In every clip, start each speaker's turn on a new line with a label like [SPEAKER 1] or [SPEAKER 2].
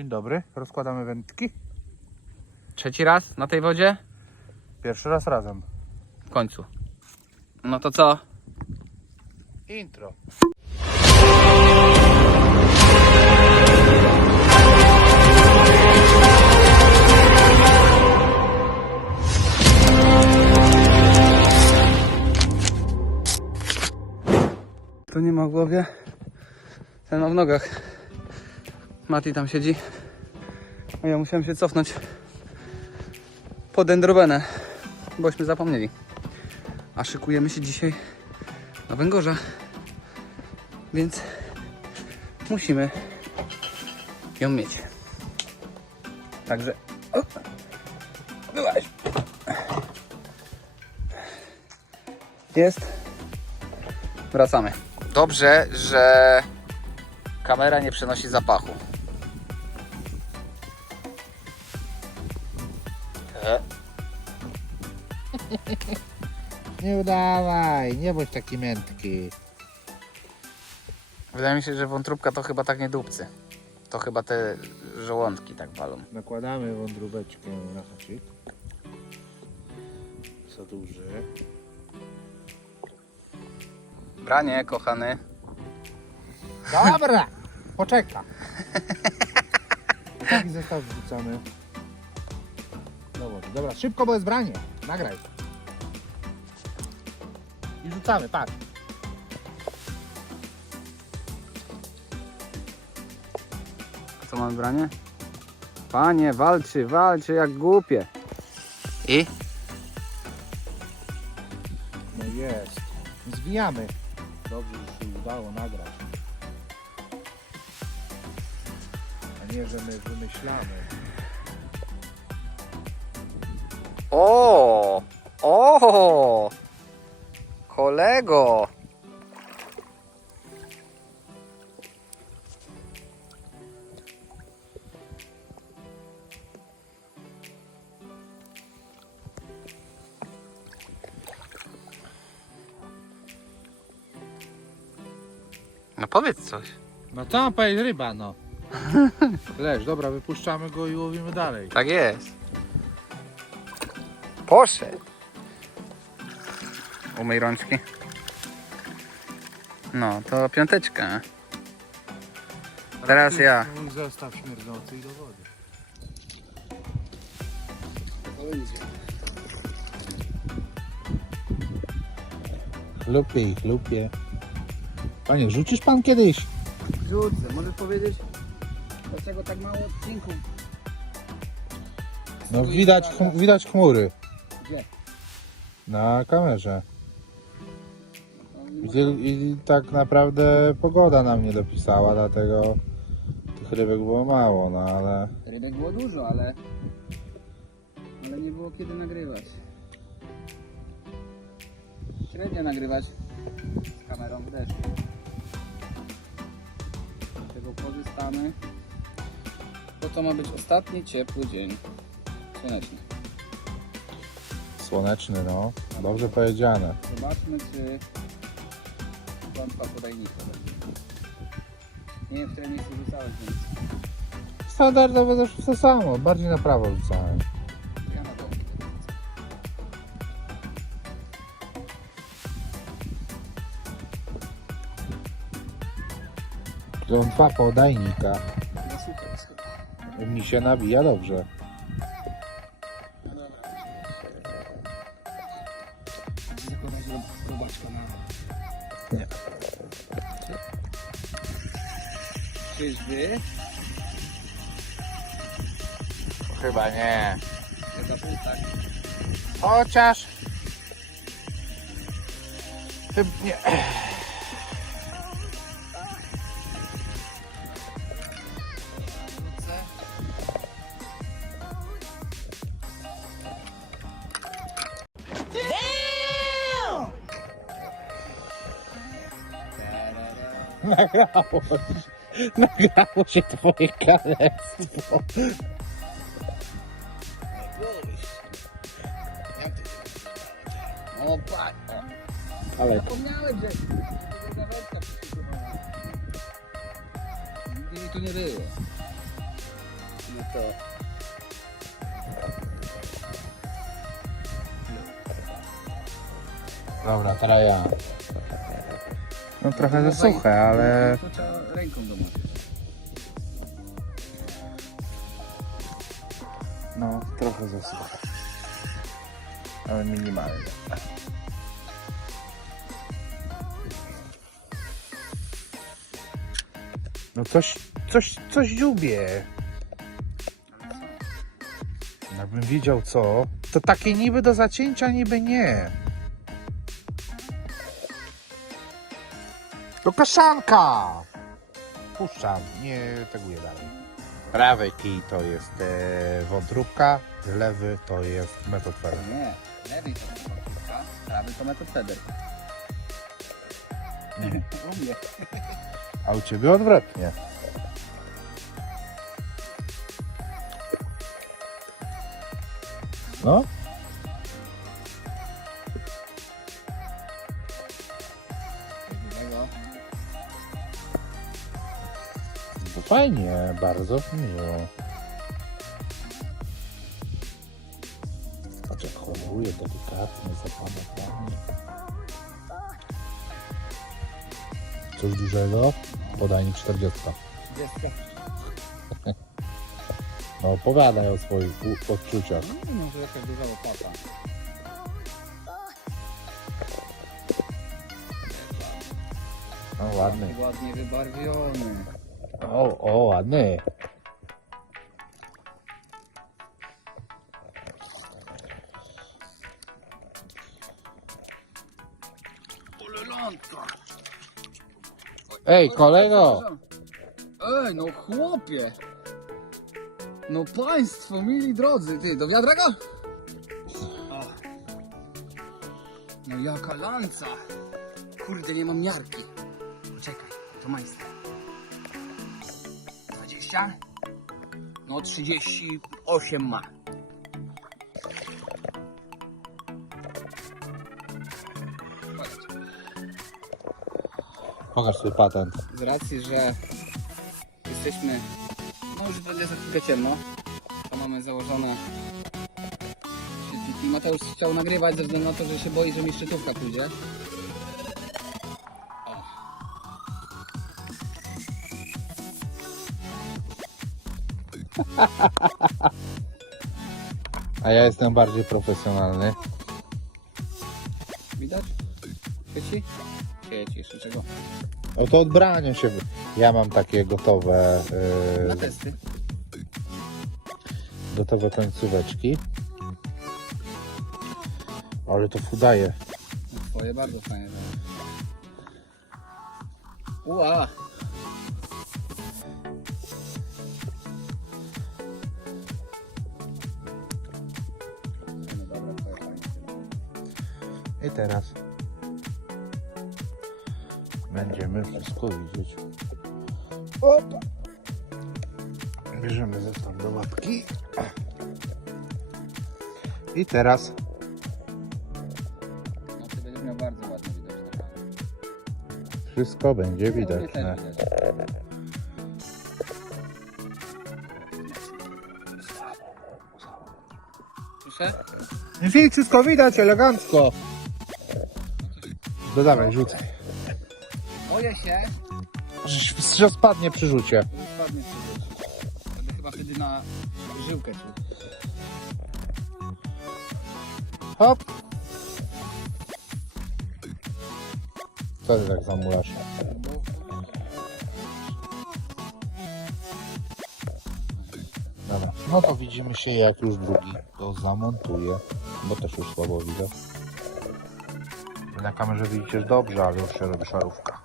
[SPEAKER 1] Dzień dobry, rozkładamy wędki.
[SPEAKER 2] Trzeci raz na tej wodzie?
[SPEAKER 1] Pierwszy raz razem.
[SPEAKER 2] W końcu. No to co?
[SPEAKER 1] Intro.
[SPEAKER 2] To nie ma w głowie. Ten ma w nogach. Mati tam siedzi. A ja musiałem się cofnąć po dendrobenę, bośmy zapomnieli. A szykujemy się dzisiaj na węgorza. Więc musimy ją mieć. Także. Byłaś. Jest. Wracamy. Dobrze, że kamera nie przenosi zapachu.
[SPEAKER 1] Nie udawaj, nie bądź taki mętki.
[SPEAKER 2] Wydaje mi się, że wątróbka to chyba tak nie dupcy. To chyba te żołądki tak walą.
[SPEAKER 1] Nakładamy wądróbeczkę na haczyk. Co duży.
[SPEAKER 2] Branie, kochany.
[SPEAKER 1] Dobra, poczeka. Taki zestaw wrzucamy. Do wody. Dobra, szybko, bo jest branie. Nagraj. I rzucamy, patrz.
[SPEAKER 2] Co mamy branie? Panie, walczy, walczy jak głupie. I?
[SPEAKER 1] No jest. Zwijamy. Dobrze, że się udało nagrać. A nie, że my wymyślamy.
[SPEAKER 2] Kolego! No powiedz coś.
[SPEAKER 1] No co mam powiedzieć? Ryba, no. Leż, dobra, wypuszczamy go i łowimy dalej.
[SPEAKER 2] Tak jest. Poszedł. Umyj rączki. No, to piąteczka. Teraz ja.
[SPEAKER 1] Mój zestaw śmierdzący i do wody. Lubię ich, lubię. Panie, rzucisz pan kiedyś?
[SPEAKER 2] Rzucę, możesz powiedzieć, dlaczego tak mało odcinków?
[SPEAKER 1] No widać, chm- widać chmury.
[SPEAKER 2] Gdzie?
[SPEAKER 1] Na kamerze. I, tak naprawdę pogoda nam nie dopisała, dlatego tych rybek było mało, no ale
[SPEAKER 2] Rybek było dużo, ale... Ale nie było kiedy nagrywać. Średnio nagrywać z kamerą w deszczu. Dlatego korzystamy. Bo to ma być ostatni ciepły dzień. Słoneczny.
[SPEAKER 1] słoneczny, no. Dobrze powiedziane.
[SPEAKER 2] Zobaczmy, czy wątpa podajnika. Nie wiem, w które miejsce rzucałeś, więc
[SPEAKER 1] Standardowo też to samo, bardziej na prawo rzucałem.
[SPEAKER 2] ja na
[SPEAKER 1] dwa podajnika.
[SPEAKER 2] No super, super.
[SPEAKER 1] Mi się nabija dobrze.
[SPEAKER 2] Czyżby?
[SPEAKER 1] Chyba nie.
[SPEAKER 2] Chyba to tak.
[SPEAKER 1] Chociaż... Chyba nie. nagrało się twoje kalectwo.
[SPEAKER 2] O, patrz. o.
[SPEAKER 1] Ale
[SPEAKER 2] Zapomniałem, że. Nigdy mi tu nie było. No to...
[SPEAKER 1] Dobra, teraz ja. No trochę za suche, ale...
[SPEAKER 2] To trzeba ręką.
[SPEAKER 1] No, trochę za suche. Ale minimalnie. No coś, coś, coś dziubie. Jakbym wiedział co, to takie niby do zacięcia, niby nie. To kaszanka! Puszczam, nie teguję dalej. Prawy kij to jest e, wątróbka, lewy to jest metod ferry.
[SPEAKER 2] nie, lewy to metodka, prawy to metod feder. U mnie.
[SPEAKER 1] A u ciebie odwrotnie. No, fajnie, bardzo miło. Patrz jak choruje, delikatnie, zapanowanie. Coś dużego? Podajnik 40.
[SPEAKER 2] Dziecko.
[SPEAKER 1] No opowiadaj o swoich odczuciach.
[SPEAKER 2] No, może jakaś duża łopata.
[SPEAKER 1] No ładny.
[SPEAKER 2] Ładnie wybarwiony.
[SPEAKER 1] O, o, ładny. Ej, kolego!
[SPEAKER 2] Ej, no chłopie! No państwo, mili drodzy, ty, do wiadra go? O. No jaka lanca! Kurde, nie mam miarki. Poczekaj, to majster. 20? No 38 ma.
[SPEAKER 1] Pokaż swój patent.
[SPEAKER 2] z racji, że jesteśmy, no już będzie za chwilkę ciemno, to mamy założone. Mateusz chciał nagrywać ze względu na to, że się boi, że mi szczytówka pójdzie.
[SPEAKER 1] A ja jestem bardziej profesjonalny.
[SPEAKER 2] Widać? Świeci? Świeci, jeszcze czego?
[SPEAKER 1] O to odbranie się. Ja mam takie gotowe,
[SPEAKER 2] Na
[SPEAKER 1] yy,
[SPEAKER 2] testy.
[SPEAKER 1] gotowe końcóweczki. Ale to fudaje.
[SPEAKER 2] No, Twoje bardzo fajne. Ua!
[SPEAKER 1] Teraz będziemy wszystko widzieć. Opa! Bierzemy zestaw do łapki. I teraz
[SPEAKER 2] No ty będziesz miał bardzo
[SPEAKER 1] wszystko będzie widoczne.
[SPEAKER 2] Słyszę?
[SPEAKER 1] Dzisiaj wszystko widać elegancko. Dodawaj, rzucaj.
[SPEAKER 2] Boję się,
[SPEAKER 1] Że, że spadnie przy rzucie.
[SPEAKER 2] że spadnie przy Będę chyba wtedy na żyłkę czuł.
[SPEAKER 1] Hop. Co ty tak zamulasz? Dobra. No to widzimy się jak już drugi to zamontuję, bo też już słabo widzę. Na kamerze widzicie dobrze, ale już się robi szarówka.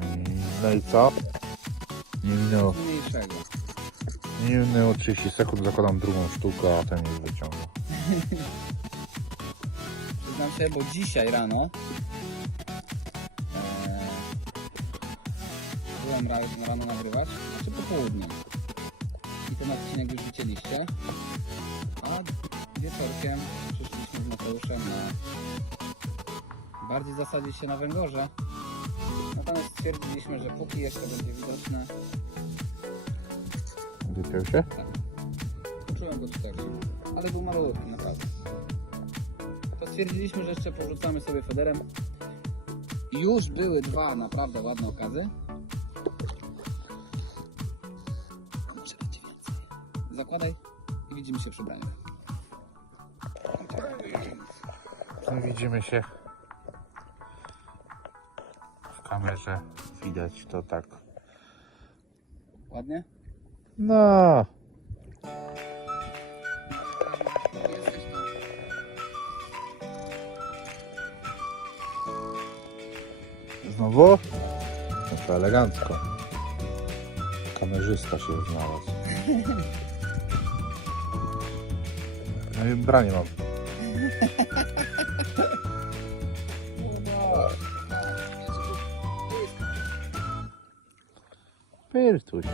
[SPEAKER 1] Mm, No i co? Nie minęło,
[SPEAKER 2] Mniejszego.
[SPEAKER 1] nie minęło 30 sekund, zakładam drugą sztukę, a ten już wyciągnął.
[SPEAKER 2] Przyznam się, bo dzisiaj rano e, byłem ra- rano nagrywać, znaczy po południu. I ten odcinek już widzieliście. A wieczorkiem przyszliśmy z Mateuszem na bardziej zasadzić się na węgorze. Natomiast stwierdziliśmy, że póki jeszcze będzie widoczne,
[SPEAKER 1] Wypiął się?
[SPEAKER 2] Poczułem go cztery. Ale był malutki, naprawdę. To stwierdziliśmy, że jeszcze porzucamy sobie federem. Już były dwa naprawdę ładne okazy. Może będzie więcej. Zakładaj i widzimy się przy braniu.
[SPEAKER 1] Widzimy się w kamerze. Widać to tak.
[SPEAKER 2] Ładnie?
[SPEAKER 1] No, znowu? No to elegancko. Kamerzysta się znalazł. No i branie mam. Pyrtuś.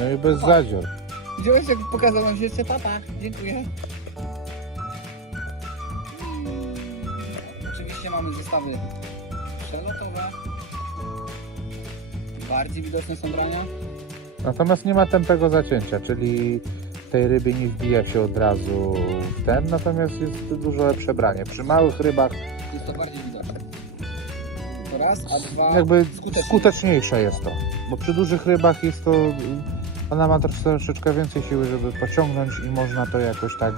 [SPEAKER 1] No i bez zadzior.
[SPEAKER 2] Widziałeś jak pokazałem się jeszcze papa? Dziękuję. Oczywiście mamy zestawy przelotowe. Bardziej widoczne są brania.
[SPEAKER 1] Natomiast nie ma tępego zacięcia, czyli tej rybie nie wbija się od razu w ten, natomiast jest dużo lepsze branie. Przy małych rybach
[SPEAKER 2] Jest to bardziej widoczne. To raz, a dwa
[SPEAKER 1] jakby
[SPEAKER 2] skutecznie.
[SPEAKER 1] skuteczniejsze jest to, bo przy dużych rybach jest to, ona ma trosz- troszeczkę więcej siły, żeby pociągnąć i można to jakoś tak,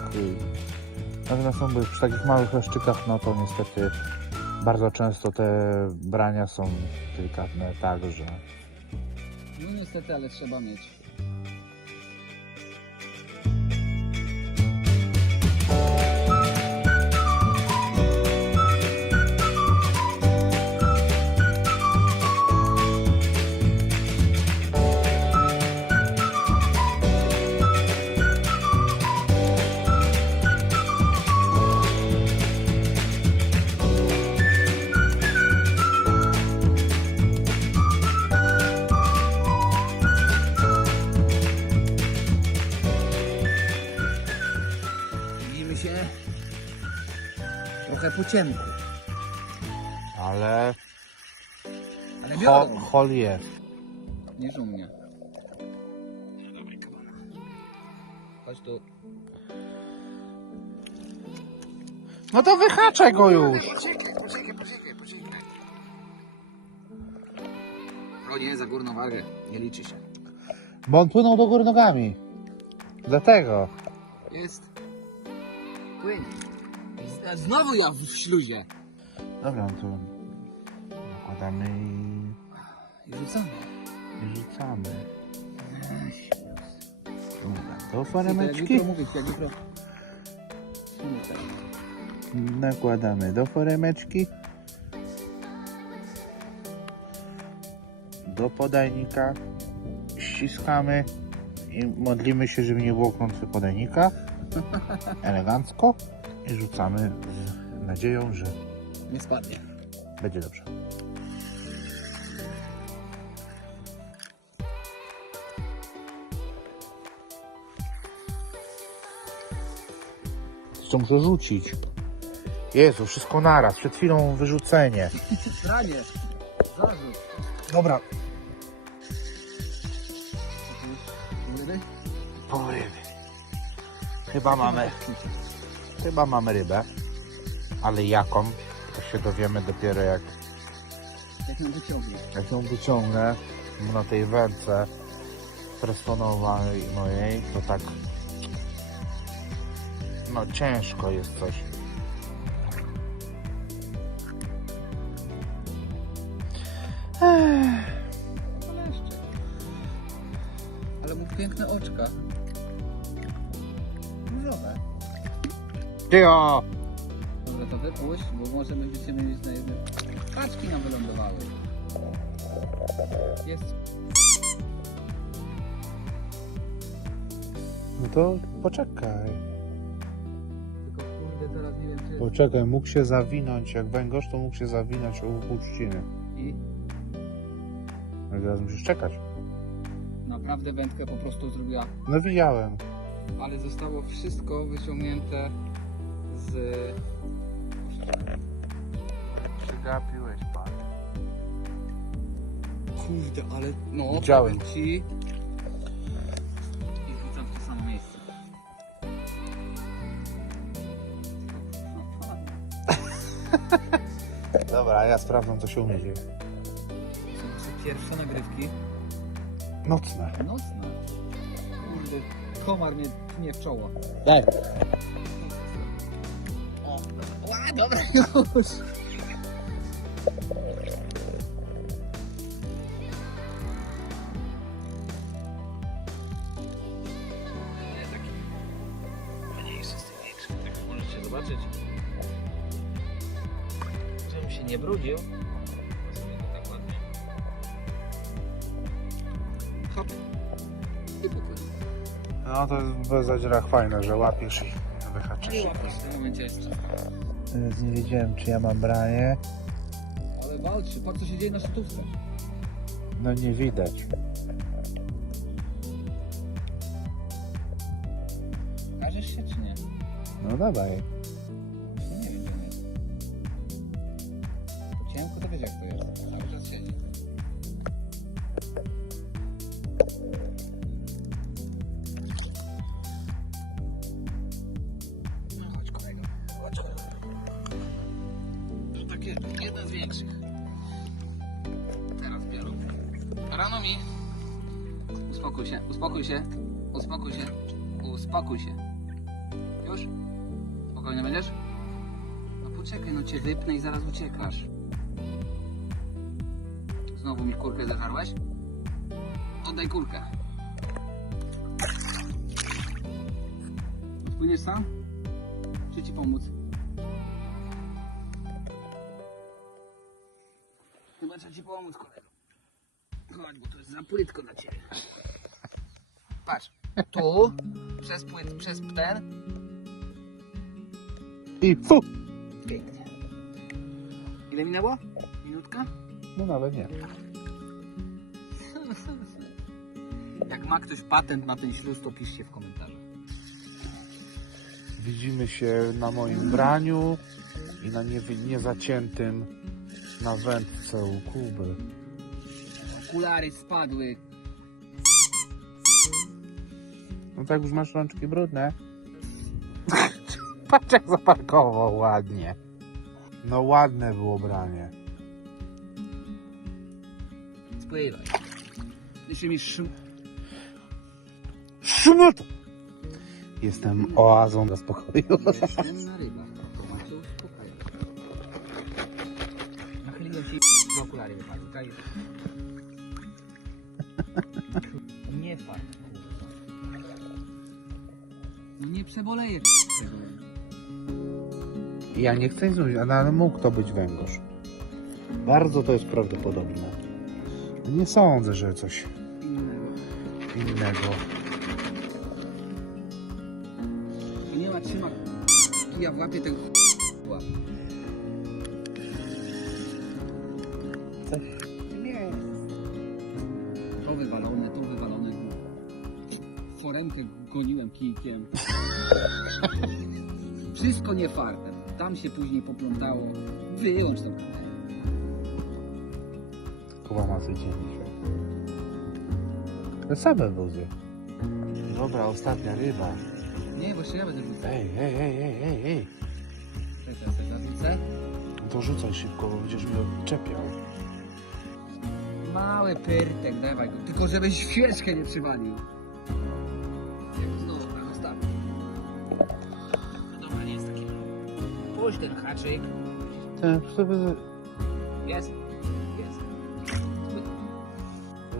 [SPEAKER 1] natomiast no, przy takich małych leszczykach, no to niestety bardzo często te brania są delikatne tak, że
[SPEAKER 2] No niestety, ale trzeba mieć. Ciemku,
[SPEAKER 1] ale
[SPEAKER 2] ale
[SPEAKER 1] ho,
[SPEAKER 2] biorą.
[SPEAKER 1] hol jest.
[SPEAKER 2] Nie żumnie. Dobry kawał. Chodź tu.
[SPEAKER 1] No to wyhaczaj go już!
[SPEAKER 2] Poczekaj, poczekaj, poczekaj, poczekaj. O nie, za górną wagę. Nie liczy się.
[SPEAKER 1] Bo on płynął do góry nogami. Dlatego.
[SPEAKER 2] Jest. Płynie. Znowu ja w śluzie.
[SPEAKER 1] Dobra, no to nakładamy i,
[SPEAKER 2] I rzucamy.
[SPEAKER 1] i rzucamy. Dobra,
[SPEAKER 2] Jak
[SPEAKER 1] foremeczki
[SPEAKER 2] jutro mówić, jak jutro. Sumie tak.
[SPEAKER 1] nakładamy do foremeczki. Do podajnika ściskamy i modlimy się, żeby nie było klątwy podajnika. Elegancko i rzucamy z nadzieją, że
[SPEAKER 2] Nie spadnie.
[SPEAKER 1] będzie dobrze. Co muszę rzucić? Jezu, wszystko naraz. Przed chwilą wyrzucenie.
[SPEAKER 2] Ranie. Zarzut.
[SPEAKER 1] Dobra,
[SPEAKER 2] Ryby?
[SPEAKER 1] po ryby. Chyba mamy, chyba mamy rybę. Ale jaką? To się dowiemy dopiero jak,
[SPEAKER 2] Jak nam wyciągnie.
[SPEAKER 1] jak ją wyciągnę na tej wędce prestonowej mojej. To tak, no ciężko jest coś. Tyjo!
[SPEAKER 2] Dobra, to wypuść, bo może będziemy mieć na jednym... Paczki nam wylądowały. Jest.
[SPEAKER 1] No to poczekaj.
[SPEAKER 2] Tylko kurde, teraz nie wiem czy...
[SPEAKER 1] Poczekaj, mógł się zawinąć, jak węgorz to mógł się zawinąć u uczciny.
[SPEAKER 2] I
[SPEAKER 1] No i teraz musisz czekać.
[SPEAKER 2] naprawdę wędkę po prostu zrobiła.
[SPEAKER 1] No widziałem.
[SPEAKER 2] Ale zostało wszystko wyciągnięte z...
[SPEAKER 1] Przygapiłeś pan.
[SPEAKER 2] Kurde, ale no,
[SPEAKER 1] Widziałem.
[SPEAKER 2] powiem ci. I wrzucam w to samo miejsce.
[SPEAKER 1] Dobra, ja sprawdzam co się u mnie dzieje.
[SPEAKER 2] Są nasze pierwsze nagrywki
[SPEAKER 1] Nocne.
[SPEAKER 2] nocne. Kurde, komar mnie tnie w czoło.
[SPEAKER 1] Daj.
[SPEAKER 2] Dobra, już. Taki mniejszy z tym większym, tak możecie zobaczyć. Żebym się nie brudził. to sobie go tak ładnie. Hop. I puknę.
[SPEAKER 1] No to jest bez zadzierach fajne, że łapiesz i
[SPEAKER 2] No łapiesz w tym momencie jeszcze.
[SPEAKER 1] Teraz nie wiedziałem czy ja mam branie.
[SPEAKER 2] Ale walczy, patrz co się dzieje na szczytówce.
[SPEAKER 1] No nie widać.
[SPEAKER 2] Każesz się czy nie?
[SPEAKER 1] No dawaj.
[SPEAKER 2] Rano mi. Uspokój się, uspokój się, uspokój się, uspokój się. Już? Spokojnie będziesz? No poczekaj, no cię wypnę i zaraz uciekasz. Znowu mi kurkę zażarłeś? Oddaj kurkę. Spłyniesz sam? Czy ci pomóc? Chyba trzeba ci pomóc, kolego. Bo to jest za płytko dla ciebie. Patrz, tu, przez płyt, przez ten,
[SPEAKER 1] I fu!
[SPEAKER 2] Pięknie. Ile minęło? Minutka?
[SPEAKER 1] No nawet nie.
[SPEAKER 2] Jak ma ktoś patent na ten śluz, to piszcie w komentarzu.
[SPEAKER 1] Widzimy się na moim braniu i na niewy- niezaciętym na wędce u Kuby.
[SPEAKER 2] Okulary spadły.
[SPEAKER 1] No tak już masz rączki brudne. Patrz jak zaparkował ładnie. No ładne było branie.
[SPEAKER 2] Spływaj. Jeszcze mi szum...
[SPEAKER 1] Szmut! Jestem oazą dla spokoju.
[SPEAKER 2] Jestem na rybach. Macie uspokaj. Nachyliłem się i okulary wypadły. Nie fart, kurwa. No nie przeboleję tego.
[SPEAKER 1] Ja nie chcę nic mówić, ale mógł to być węgorz. Bardzo to jest prawdopodobne. Nie sądzę, że coś
[SPEAKER 2] Innego.
[SPEAKER 1] innego.
[SPEAKER 2] Nie ma trzyma kija w łapie tego kijkiem. Wszystko nie fartem. Tam się później poplątało. Wyłącz to.
[SPEAKER 1] Kuba ma tydzień dzisiaj. Te same wozy. Dobra, ostatnia ryba.
[SPEAKER 2] Nie, bo jeszcze ja będę rzucał.
[SPEAKER 1] Ej, ej, ej, ej, ej, ej.
[SPEAKER 2] Czekaj, ja sobie zarzucę.
[SPEAKER 1] To rzucaj szybko, bo będziesz mnie odczepiał.
[SPEAKER 2] Mały pyrtek, dawaj go. Tylko żebyś świeczkę nie przywalił. Ten
[SPEAKER 1] sobie
[SPEAKER 2] Jest? Jest.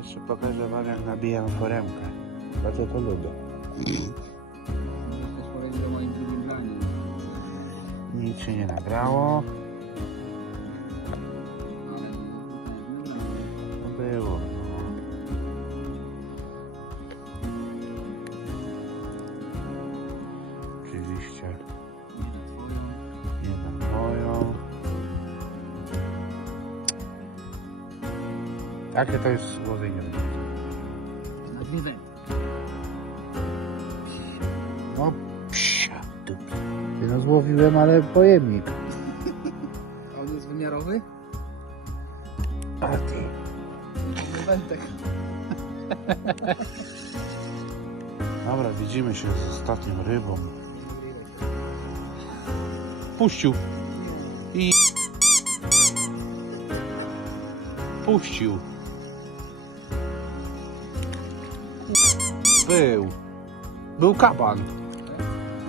[SPEAKER 1] jeszcze pokażę wam jak nabijam foremkę. Bardzo to lubię.
[SPEAKER 2] Powiedzieć o moim drugim.
[SPEAKER 1] Nic się nie nagrało. Jakie to?
[SPEAKER 2] Na dwie wędki.
[SPEAKER 1] No psia dup. Ty no złowiłem, ale pojemnik.
[SPEAKER 2] A on jest wymiarowy?
[SPEAKER 1] A ty.
[SPEAKER 2] Wętek.
[SPEAKER 1] Dobra, widzimy się z ostatnią rybą. Puścił. I... Puścił. Był. Był kaban.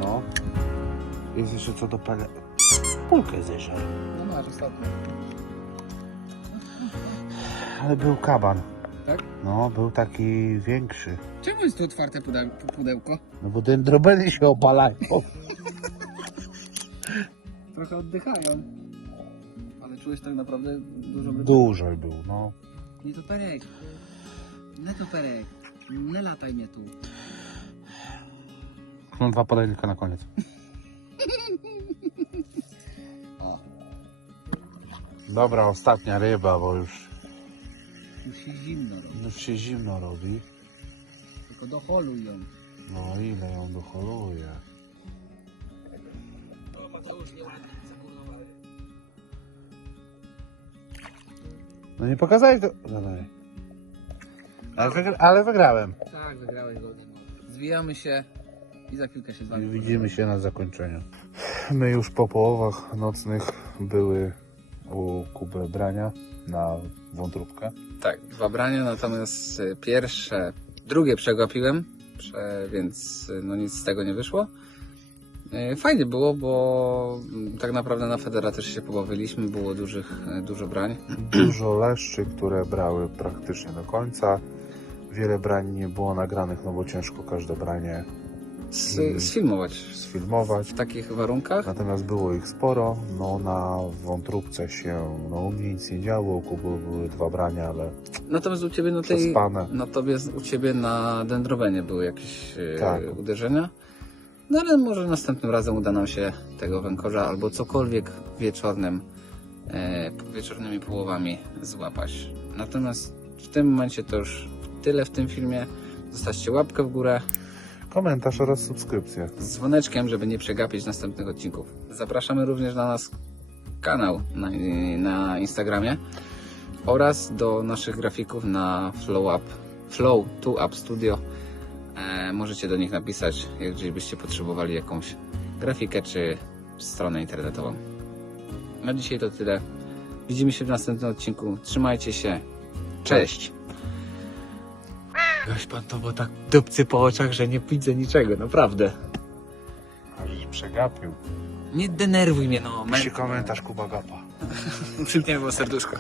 [SPEAKER 1] No. Jest jeszcze co do pele... Pulkę zeżar.
[SPEAKER 2] No masz ostatnio.
[SPEAKER 1] Ale był kaban.
[SPEAKER 2] Tak?
[SPEAKER 1] No, był taki większy.
[SPEAKER 2] Czemu jest tu otwarte pudeł- pudełko?
[SPEAKER 1] No bo dendrobeny się opalają.
[SPEAKER 2] Trochę oddychają. Ale czułeś tak naprawdę dużo ryby.
[SPEAKER 1] Dużo był, no.
[SPEAKER 2] Nie to perek. Nie to perek. Nie lataj mnie tu.
[SPEAKER 1] Mam dwa podajnika na koniec. Dobra, ostatnia ryba, bo już,
[SPEAKER 2] już się zimno robi.
[SPEAKER 1] już się zimno robi.
[SPEAKER 2] Tylko doholuj ją.
[SPEAKER 1] No ile ją docholuje.
[SPEAKER 2] Mateusz nieładnie.
[SPEAKER 1] No nie pokazałeś to. No. Ale, wygra... Ale wygrałem.
[SPEAKER 2] Tak, wygrałeś go. Zwijamy się i za chwilkę się
[SPEAKER 1] I widzimy się na zakończeniu. My już po połowach nocnych były u Kuby brania na wątróbkę.
[SPEAKER 2] Tak, dwa brania, natomiast y, pierwsze, drugie przegapiłem, prze, więc y, no nic z tego nie wyszło. Y, Fajnie było, bo mm, tak naprawdę na Federa też się pobawiliśmy, było dużych, y, dużo brań.
[SPEAKER 1] Dużo leszczy, które brały praktycznie do końca. Wiele brań nie było nagranych, no bo ciężko każde branie Mm.
[SPEAKER 2] sfilmować
[SPEAKER 1] sfilmować.
[SPEAKER 2] w takich warunkach.
[SPEAKER 1] Natomiast było ich sporo. No na wątróbce się, no u mnie nic nie działo, u Kuby były dwa brania, ale
[SPEAKER 2] Natomiast u Ciebie no tej,
[SPEAKER 1] przespane.
[SPEAKER 2] tobie, u Ciebie na dendrowenie były jakieś y,
[SPEAKER 1] Tak.
[SPEAKER 2] uderzenia. No ale może następnym razem uda nam się tego wękorza albo cokolwiek wieczornym, e, wieczornymi połowami złapać. Natomiast w tym momencie to już tyle w tym filmie. Zostawcie łapkę w górę
[SPEAKER 1] Komentarz oraz subskrypcja.
[SPEAKER 2] z dzwoneczkiem, żeby nie przegapić następnych odcinków. Zapraszamy również na nas kanał na, na Instagramie oraz do naszych grafików na Flow Up, Flow 2 Up Studio. E, możecie do nich napisać, jeżeli byście potrzebowali jakąś grafikę czy stronę internetową. Na dzisiaj to tyle. Widzimy się w następnym odcinku. Trzymajcie się. Cześć! Pan to, bo tak dupcy po oczach, że nie widzę niczego, naprawdę.
[SPEAKER 1] Aż przegapił.
[SPEAKER 2] Nie denerwuj mnie, no.
[SPEAKER 1] Piszcie komentarz Kuba Gapa.
[SPEAKER 2] Przypniemy serduszko.